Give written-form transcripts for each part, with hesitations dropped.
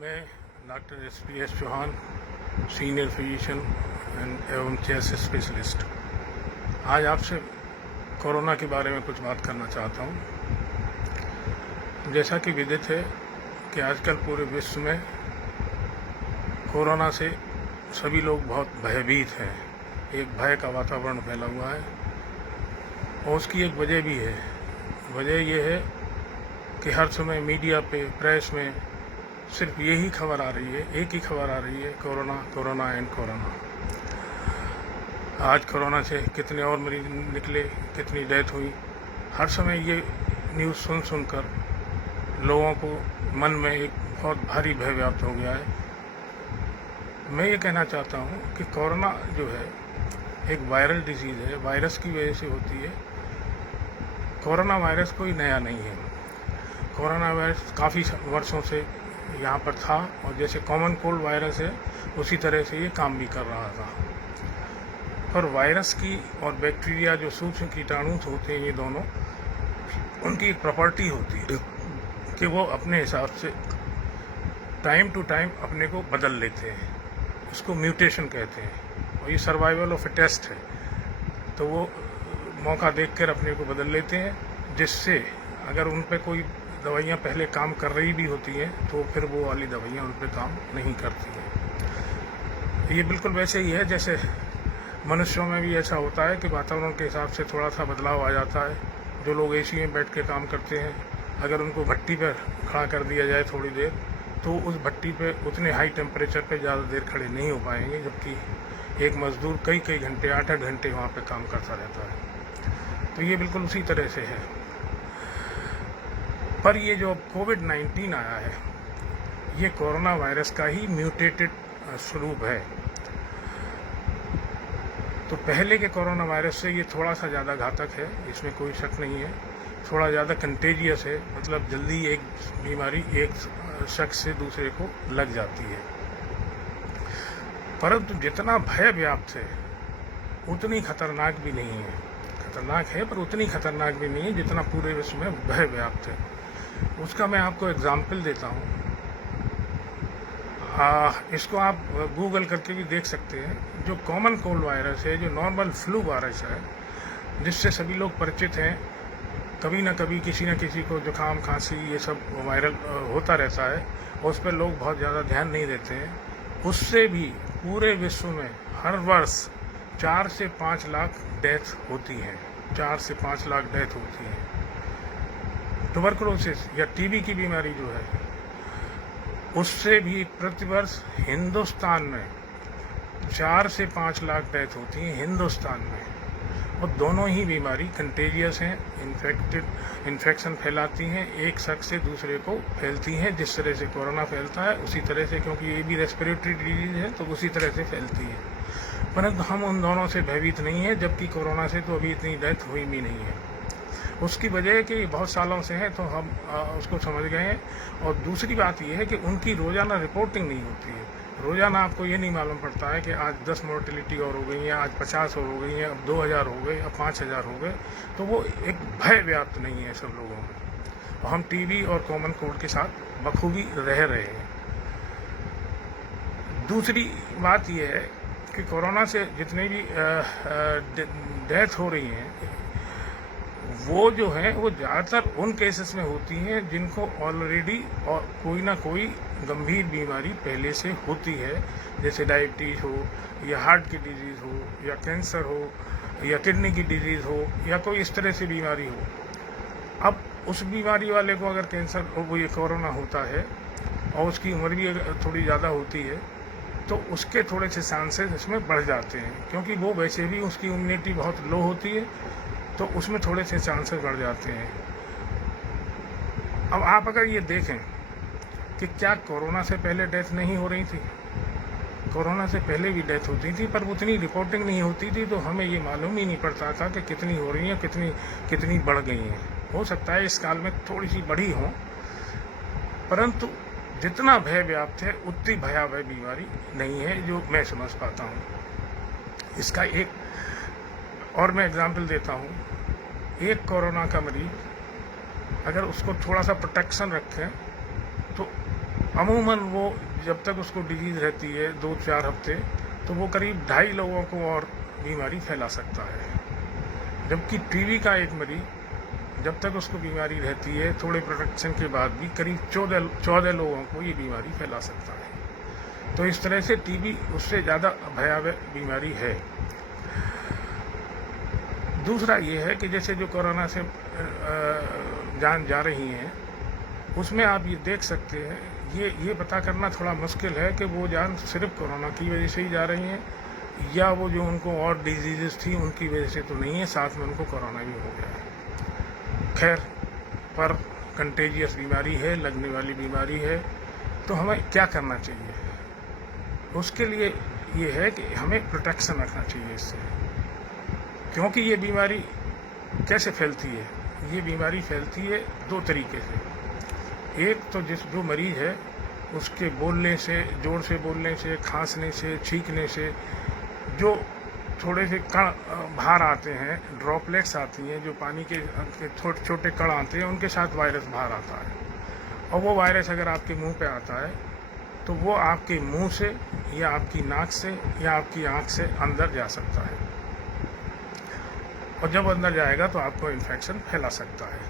मैं doctor S Chauhan, senior physician एवं chest specialist, आज आपसे कोरोना के बारे में कुछ बात करना चाहता हूँ। जैसा कि विदित है कि आजकल पूरे विश्व में कोरोना से सभी लोग बहुत भयभीत हैं। एक भय का वातावरण फैला हुआ है और उसकी एक वजह भी है। वजह यह है कि हर समय मीडिया पे, प्रेस में सिर्फ यही खबर आ रही है, एक ही खबर आ रही है, कोरोना कोरोना एंड कोरोना। आज कोरोना से कितने और मरीज निकले, कितनी डेथ हुई, हर समय ये न्यूज़ सुनकर लोगों को मन में एक बहुत भारी भय व्याप्त हो गया है। मैं ये कहना चाहता हूँ कि कोरोना जो है एक वायरल डिजीज़ है, वायरस की वजह से होती है। कोरोना वायरस कोई नया नहीं है। कोरोना वायरस काफ़ी वर्षों से यहाँ पर था और जैसे कॉमन कोल्ड वायरस है उसी तरह से ये काम भी कर रहा था। पर वायरस की और बैक्टीरिया जो सूक्ष्म कीटाणु होते हैं, ये दोनों, उनकी एक प्रॉपर्टी होती है कि वो अपने हिसाब से टाइम टू टाइम अपने को बदल लेते हैं। उसको म्यूटेशन कहते हैं और ये सर्वाइवल ऑफ ए टेस्ट है। तो वो मौका देखकर अपने को बदल लेते हैं, जिससे अगर उन पे कोई दवाइयाँ पहले काम कर रही भी होती हैं तो फिर वो वाली दवाइयाँ उन पे काम नहीं करती हैं। ये बिल्कुल वैसे ही है जैसे मनुष्यों में भी ऐसा होता है कि वातावरण के हिसाब से थोड़ा सा बदलाव आ जाता है। जो लोग एसी में बैठ के काम करते हैं, अगर उनको भट्टी पर खड़ा कर दिया जाए थोड़ी देर, तो उस भट्टी पे उतने हाई टेम्परेचर पे ज़्यादा देर खड़े नहीं हो पाएंगे, जबकि एक मज़दूर कई घंटे, 8-8 घंटे वहाँ पे काम करता रहता है। तो ये बिल्कुल उसी तरह से है। पर ये जो कोविड-19 आया है, ये कोरोना वायरस का ही म्यूटेटेड स्वरूप है। तो पहले के कोरोना वायरस से ये थोड़ा सा ज़्यादा घातक है, इसमें कोई शक नहीं है। थोड़ा ज़्यादा कंटेजियस है, मतलब जल्दी एक बीमारी एक शख्स से दूसरे को लग जाती है। परंतु जितना भय व्याप्त है उतनी खतरनाक भी नहीं है। खतरनाक है पर उतनी खतरनाक भी नहीं है जितना पूरे विश्व में भय व्याप्त है। उसका मैं आपको एग्जाम्पल देता हूँ। इसको आप गूगल करके भी देख सकते हैं। जो कॉमन कोल्ड वायरस है, जो नॉर्मल फ्लू वायरस है, जिससे सभी लोग परिचित हैं, कभी ना कभी किसी न किसी को जुकाम, खांसी, ये सब वायरल होता रहता है और उस पर लोग बहुत ज़्यादा ध्यान नहीं देते हैं। उससे भी पूरे विश्व में हर वर्ष 4 से 5 लाख डेथ होती हैं। 4 से 5 लाख डेथ होती हैं। ट्यूबरकुलोसिस या टीबी की बीमारी जो है, उससे भी प्रतिवर्ष हिंदुस्तान में 4 से 5 लाख डेथ होती हैं हिंदुस्तान में। और दोनों ही बीमारी कंटेजियस हैं, इन्फेक्शन फैलाती हैं, एक शख्स से दूसरे को फैलती हैं। जिस तरह से कोरोना फैलता है उसी तरह से, क्योंकि ये भी रेस्पिरेटरी डिजीज है, तो उसी तरह से फैलती है। परंतु हम उन दोनों से भयभीत नहीं हैं, जबकि कोरोना से तो अभी इतनी डेथ हुई भी नहीं है। उसकी वजह है कि बहुत सालों से है, तो हम उसको समझ गए हैं। और दूसरी बात यह है कि उनकी रोज़ाना रिपोर्टिंग नहीं होती है। रोज़ाना आपको ये नहीं मालूम पड़ता है कि आज 10 मोर्टेलिटी और हो गई हैं, आज 50 और हो गई हैं, अब 2000 हो गए, अब 5000 हो गए। तो वो एक भय व्याप्त नहीं है सब लोगों में। और हम टीबी और कॉमन कोल्ड के साथ बखूबी रह रहे हैं। दूसरी बात यह है कि कोरोना से जितनी भी डेथ हो रही हैं, वो जो है वो ज़्यादातर उन केसेस में होती हैं जिनको ऑलरेडी और कोई ना कोई गंभीर बीमारी पहले से होती है, जैसे डायबिटीज़ हो या हार्ट की डिजीज़ हो या कैंसर हो या किडनी की डिजीज़ हो या कोई इस तरह से बीमारी हो। अब उस बीमारी वाले को अगर कैंसर वो ये कोरोना होता है और उसकी उम्र भी थोड़ी ज़्यादा होती है, तो उसके थोड़े से चांसेस इसमें बढ़ जाते हैं, क्योंकि वो वैसे भी उसकी इम्यूनिटी बहुत लो होती है, तो उसमें थोड़े से चांसेस बढ़ जाते हैं। अब आप अगर ये देखें कि क्या कोरोना से पहले डेथ नहीं हो रही थी? कोरोना से पहले भी डेथ होती थी, पर उतनी रिपोर्टिंग नहीं होती थी, तो हमें ये मालूम ही नहीं पड़ता था कि कितनी हो रही हैं, कितनी बढ़ गई हैं। हो सकता है इस काल में थोड़ी सी बढ़ी हो, परंतु जितना भय व्याप्त है उतनी भयावह बीमारी नहीं है, जो मैं समझ पाता हूँ। इसका एक और मैं एग्जाम्पल देता हूँ। एक कोरोना का मरीज अगर उसको थोड़ा सा प्रोटेक्शन रखें तो अमूमन वो जब तक उसको डिजीज़ रहती है 2-4 हफ्ते, तो वो करीब 2.5 लोगों को और बीमारी फैला सकता है। जबकि टीबी का एक मरीज जब तक उसको बीमारी रहती है, थोड़े प्रोटेक्शन के बाद भी करीब 14 लोगों को ये बीमारी फैला सकता है। तो इस तरह से टीबी उससे ज़्यादा भयावह बीमारी है। दूसरा ये है कि जैसे जो कोरोना से जान जा रही हैं, उसमें आप ये देख सकते हैं, ये पता करना थोड़ा मुश्किल है कि वो जान सिर्फ कोरोना की वजह से ही जा रही हैं या वो जो उनको और डिजीज़ थी उनकी वजह से तो नहीं है, साथ में उनको कोरोना भी हो गया है। खैर, पर कंटेजियस बीमारी है, लगने वाली बीमारी है, तो हमें क्या करना चाहिए? उसके लिए ये है कि हमें प्रोटेक्शन रखना चाहिए इससे, क्योंकि ये बीमारी कैसे फैलती है? ये बीमारी फैलती है 2 तरीके से। एक तो जो मरीज है उसके बोलने से, जोर से बोलने से, खांसने से, छींकने से जो थोड़े से कण बाहर आते हैं, ड्रॉपलेट्स आती हैं, जो पानी के छोटे छोटे कण आते हैं, उनके साथ वायरस बाहर आता है। और वो वायरस अगर आपके मुंह पे आता है तो वो आपके मुंह से या आपकी नाक से या आपकी आंख से अंदर जा सकता है, और जब अंदर जाएगा तो आपको इन्फेक्शन फैला सकता है।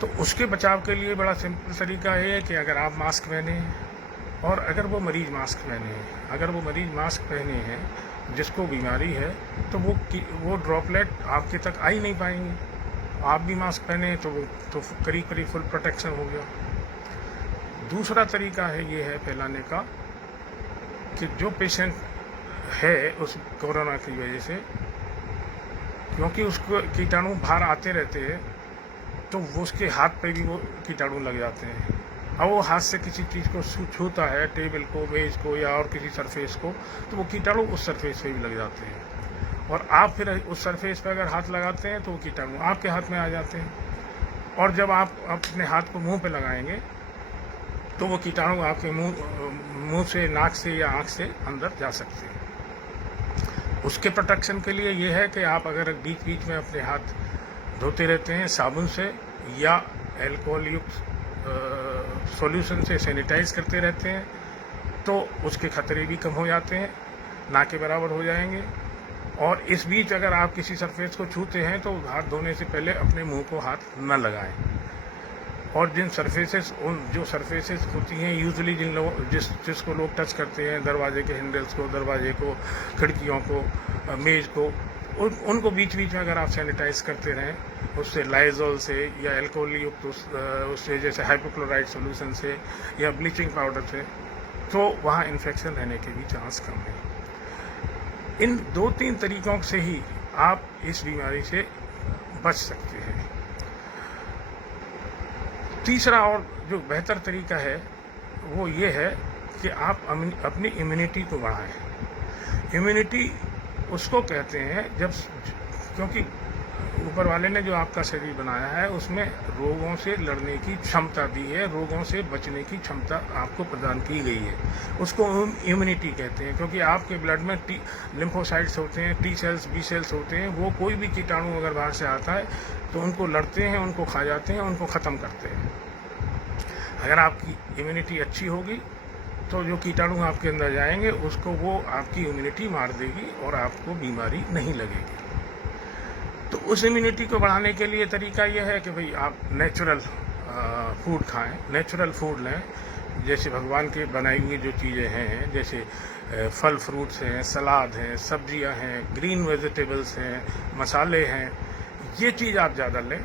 तो उसके बचाव के लिए बड़ा सिंपल तरीका है कि अगर आप मास्क पहने और अगर वो मरीज़ मास्क पहने हैं जिसको बीमारी है, तो वो ड्रॉपलेट आपके तक आ ही नहीं पाएंगे। आप भी मास्क पहने तो करीब फुल प्रोटेक्शन हो गया। दूसरा तरीका ये है फैलाने का कि जो पेशेंट है उस कोरोना की वजह से, क्योंकि उसको कीटाणु बाहर आते रहते हैं, तो वो उसके हाथ पे भी वो कीटाणु लग जाते हैं। अब वो हाथ से किसी चीज़ को छूता है, टेबल को, मेज को या और किसी सरफेस को, तो वो कीटाणु उस सरफेस पे भी लग जाते हैं। और आप फिर उस सरफेस पे अगर हाथ लगाते हैं तो वो कीटाणु आपके हाथ में आ जाते हैं। और जब आप अपने हाथ को मुंह पे लगाएंगे तो वो कीटाणु आपके मुंह से, नाक से या आँख से अंदर जा सकते हैं। उसके प्रोटेक्शन के लिए ये है कि आप अगर बीच बीच में अपने हाथ धोते रहते हैं साबुन से या अल्कोहल युक्त सॉल्यूशन से सैनिटाइज करते रहते हैं, तो उसके खतरे भी कम हो जाते हैं, ना के बराबर हो जाएंगे। और इस बीच अगर आप किसी सरफेस को छूते हैं तो हाथ धोने से पहले अपने मुंह को हाथ न लगाएं। और जो सरफेसेस होती हैं यूजुअली जिसको लोग टच करते हैं, दरवाजे के हैंडल्स को, दरवाजे को, खिड़कियों को, मेज को, उनको बीच बीच में अगर आप सैनिटाइज करते रहें, उससे लाइजोल से या अल्कोहल युक्त उससे जैसे हाइपोक्लोराइड सॉल्यूशन से या ब्लीचिंग पाउडर से, तो वहाँ इन्फेक्शन रहने के भी चांस कम है। इन 2-3 तरीकों से ही आप इस बीमारी से बच सकते हैं। तीसरा और जो बेहतर तरीका है वो ये है कि आप अपनी इम्यूनिटी को बढ़ाएं। इम्यूनिटी उसको कहते हैं क्योंकि ऊपर वाले ने जो आपका शरीर बनाया है उसमें रोगों से लड़ने की क्षमता दी है, रोगों से बचने की क्षमता आपको प्रदान की गई है, उसको इम्यूनिटी कहते हैं। क्योंकि आपके ब्लड में लिम्फोसाइट्स होते हैं, टी सेल्स, बी सेल्स होते हैं, वो कोई भी कीटाणु अगर बाहर से आता है तो उनको लड़ते हैं, उनको खा जाते हैं, उनको ख़त्म करते हैं। अगर आपकी इम्यूनिटी अच्छी होगी तो जो कीटाणु आपके अंदर जाएंगे उसको वो आपकी इम्यूनिटी मार देगी और आपको बीमारी नहीं लगेगी। तो उस इम्यूनिटी को बढ़ाने के लिए तरीका यह है कि भाई आप नेचुरल फूड खाएं, नेचुरल फूड लें। जैसे भगवान के बनाई हुई जो चीज़ें हैं, जैसे फल फ्रूट्स हैं, सलाद हैं, सब्जियां हैं, ग्रीन वेजिटेबल्स हैं, मसाले हैं, ये चीज़ आप ज़्यादा लें।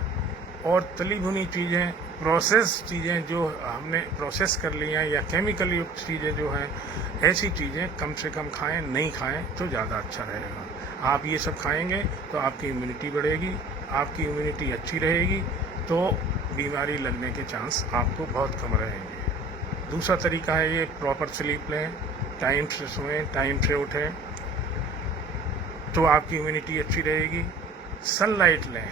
और तली भुनी चीज़ें, प्रोसेस चीज़ें जो हमने प्रोसेस कर ली हैं या केमिकल युक्त चीज़ें जो हैं, ऐसी चीज़ें कम से कम खाएं, नहीं खाएं तो ज़्यादा अच्छा रहेगा। आप ये सब खाएंगे तो आपकी इम्यूनिटी बढ़ेगी, आपकी इम्यूनिटी अच्छी रहेगी तो बीमारी लगने के चांस आपको बहुत कम रहेंगे। दूसरा तरीका है ये प्रॉपर स्लीप लें, टाइम से सोएं, टाइम से उठें, तो आपकी इम्यूनिटी अच्छी रहेगी। सनलाइट लें,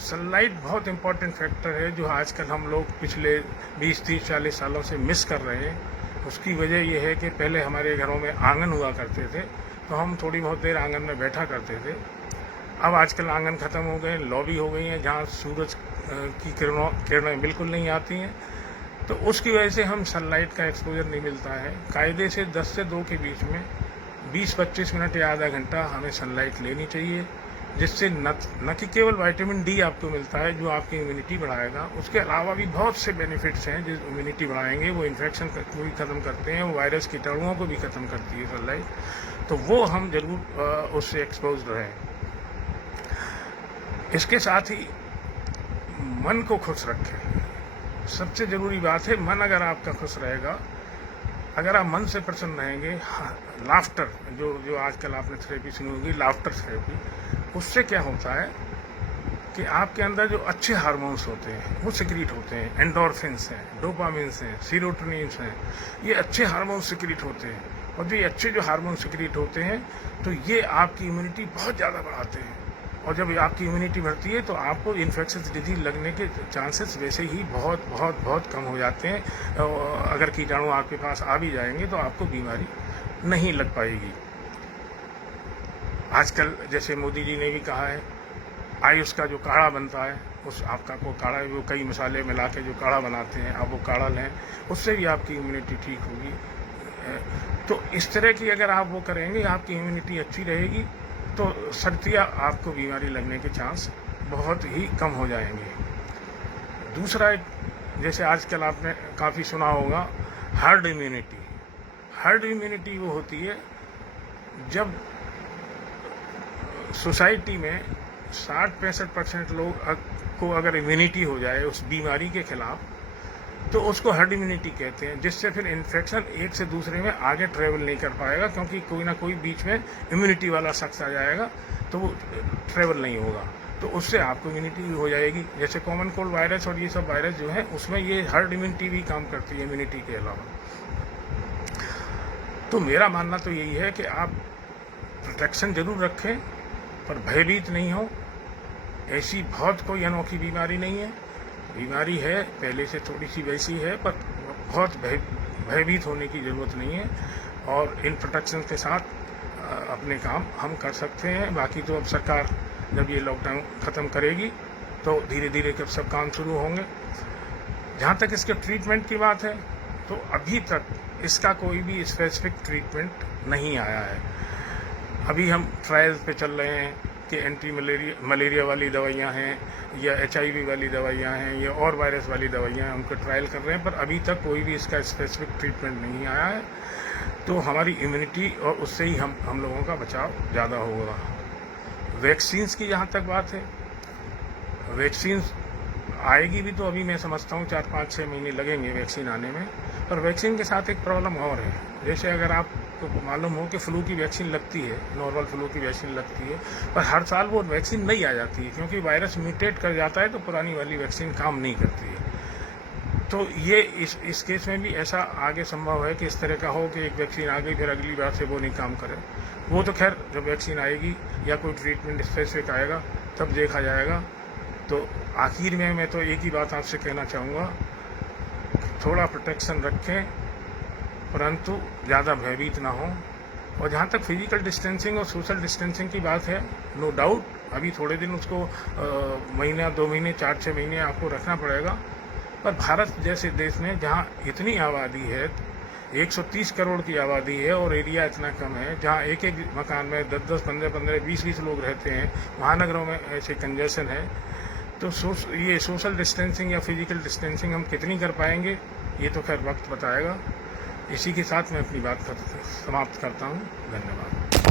सनलाइट बहुत इम्पॉर्टेंट फैक्टर है जो आजकल हम लोग पिछले 20, 30, 40 सालों से मिस कर रहे हैं। उसकी वजह यह है कि पहले हमारे घरों में आंगन हुआ करते थे तो हम थोड़ी बहुत देर आंगन में बैठा करते थे। अब आजकल आंगन ख़त्म हो गए, लॉबी हो गई हैं जहाँ सूरज की किरणें बिल्कुल नहीं आती हैं। तो उसकी वजह से हम सनलाइट का एक्सपोजर नहीं मिलता है। कायदे से 10 से 2 के बीच में 20-25 मिनट या आधा घंटा हमें सनलाइट लेनी चाहिए, जिससे न कि केवल विटामिन डी आपको मिलता है जो आपकी इम्यूनिटी बढ़ाएगा, उसके अलावा भी बहुत से बेनिफिट्स हैं जो इम्यूनिटी बढ़ाएंगे। वो इन्फेक्शन को भी ख़त्म करते हैं, वो वायरस कीटाणुओं को भी ख़त्म करती है सनलाइट। तो वो हम जरूर उससे एक्सपोज रहें। इसके साथ ही मन को खुश रखें। सबसे ज़रूरी बात है, मन अगर आपका खुश रहेगा, अगर आप मन से प्रसन्न रहेंगे, लाफ्टर जो आजकल आपने थेरेपी सुनी होगी, लाफ्टर थेरेपी, उससे क्या होता है कि आपके अंदर जो अच्छे हार्मोन्स होते हैं वो सिक्रीट होते हैं। एंडोर्फिन्स हैं, डोपामिन्स हैं, सीरोटोनिन्स हैं, ये अच्छे हार्मोन्स सिक्रीट होते हैं। और जो ये अच्छे जो हार्मोन सिक्रीट होते हैं तो ये आपकी इम्यूनिटी बहुत ज़्यादा बढ़ाते हैं। और जब आपकी इम्यूनिटी बढ़ती है तो आपको इन्फेक्शस डिजीज लगने के चांसेस वैसे ही बहुत बहुत बहुत कम हो जाते हैं। अगर कीटाणु आपके पास आ भी जाएंगे तो आपको बीमारी नहीं लग पाएगी। आजकल जैसे मोदी जी ने भी कहा है, आयुष का जो काढ़ा बनता है, उस आपका को काढ़ा वो कई मसाले मिला के जो काढ़ा बनाते हैं, आप वो काढ़ा लें, उससे भी आपकी इम्यूनिटी ठीक होगी। तो इस तरह की अगर आप वो करेंगे, आपकी इम्यूनिटी अच्छी रहेगी, तो सर्दियाँ आपको बीमारी लगने के चांस बहुत ही कम हो जाएंगे। दूसरा एक, जैसे आजकल आपने काफ़ी सुना होगा, हर्ड इम्यूनिटी। हर्ड इम्यूनिटी वो होती है जब सोसाइटी में 60-65% लोग को अगर इम्यूनिटी हो जाए उस बीमारी के खिलाफ, तो उसको हर्ड इम्यूनिटी कहते हैं, जिससे फिर इन्फेक्शन एक से दूसरे में आगे ट्रेवल नहीं कर पाएगा, क्योंकि कोई ना कोई बीच में इम्यूनिटी वाला शख्स आ जाएगा तो वो ट्रेवल नहीं होगा, तो उससे आपको इम्यूनिटी भी हो जाएगी। जैसे कॉमन कोल्ड वायरस और ये सब वायरस जो है, उसमें ये हर्ड इम्यूनिटी भी काम करती है इम्यूनिटी के अलावा। तो मेरा मानना तो यही है कि आप प्रोटेक्शन जरूर रखें, पर भयभीत नहीं हो। ऐसी बहुत कोई अनोखी बीमारी नहीं है, बीमारी है पहले से थोड़ी सी वैसी है, पर बहुत भयभीत होने की ज़रूरत नहीं है। और इन प्रोटेक्शन के साथ अपने काम हम कर सकते हैं। बाकी तो अब सरकार जब ये लॉकडाउन ख़त्म करेगी तो धीरे धीरे जब सब काम शुरू होंगे। जहाँ तक इसके ट्रीटमेंट की बात है, तो अभी तक इसका कोई भी स्पेसिफिक ट्रीटमेंट नहीं आया है। अभी हम ट्रायल्स पे चल रहे हैं कि एंटी मलेरिया वाली दवाइयां हैं, या HIV वाली दवाइयां हैं, या और वायरस वाली दवाइयां हैं, उनको ट्रायल कर रहे हैं, पर अभी तक कोई भी इसका स्पेसिफिक ट्रीटमेंट नहीं आया है। तो हमारी इम्यूनिटी और उससे ही हम लोगों का बचाव ज़्यादा होगा। वैक्सीन्स की जहाँ तक बात है, वैक्सीन्स आएगी भी, तो अभी मैं समझता हूँ 4-5-6 महीने लगेंगे वैक्सीन आने में। पर वैक्सीन के साथ एक प्रॉब्लम और है, जैसे अगर आपको मालूम हो कि फ्लू की वैक्सीन लगती है, नॉर्मल फ्लू की वैक्सीन लगती है, पर हर साल वो वैक्सीन नहीं आ जाती है, क्योंकि वायरस म्यूटेट कर जाता है, तो पुरानी वाली वैक्सीन काम नहीं करती है। तो ये इस केस में भी ऐसा आगे संभव है कि इस तरह का हो कि एक वैक्सीन आ गई, फिर अगली बार से वो नहीं काम करे। वो तो खैर जब वैक्सीन आएगी या कोई ट्रीटमेंट स्पेसिफिक आएगा तब देखा जाएगा। तो आखिर में मैं तो एक ही बात आपसे कहना चाहूँगा, थोड़ा प्रोटेक्शन रखें, परंतु ज़्यादा भयभीत ना हो। और जहाँ तक फिजिकल डिस्टेंसिंग और सोशल डिस्टेंसिंग की बात है, नो डाउट अभी थोड़े दिन उसको महीना 2 महीने 4-6 महीने आपको रखना पड़ेगा। पर भारत जैसे देश में जहाँ इतनी आबादी है, 130 करोड़ की आबादी है, और एरिया इतना कम है, जहाँ एक एक मकान में 10-10, 15-15, 20-20 लोग रहते हैं, महानगरों में ऐसे कंजेशन है, तो ये सोशल डिस्टेंसिंग या फिजिकल डिस्टेंसिंग हम कितनी कर पाएंगे, ये तो खैर वक्त बताएगा। इसी के साथ मैं अपनी बात समाप्त करता हूँ। धन्यवाद।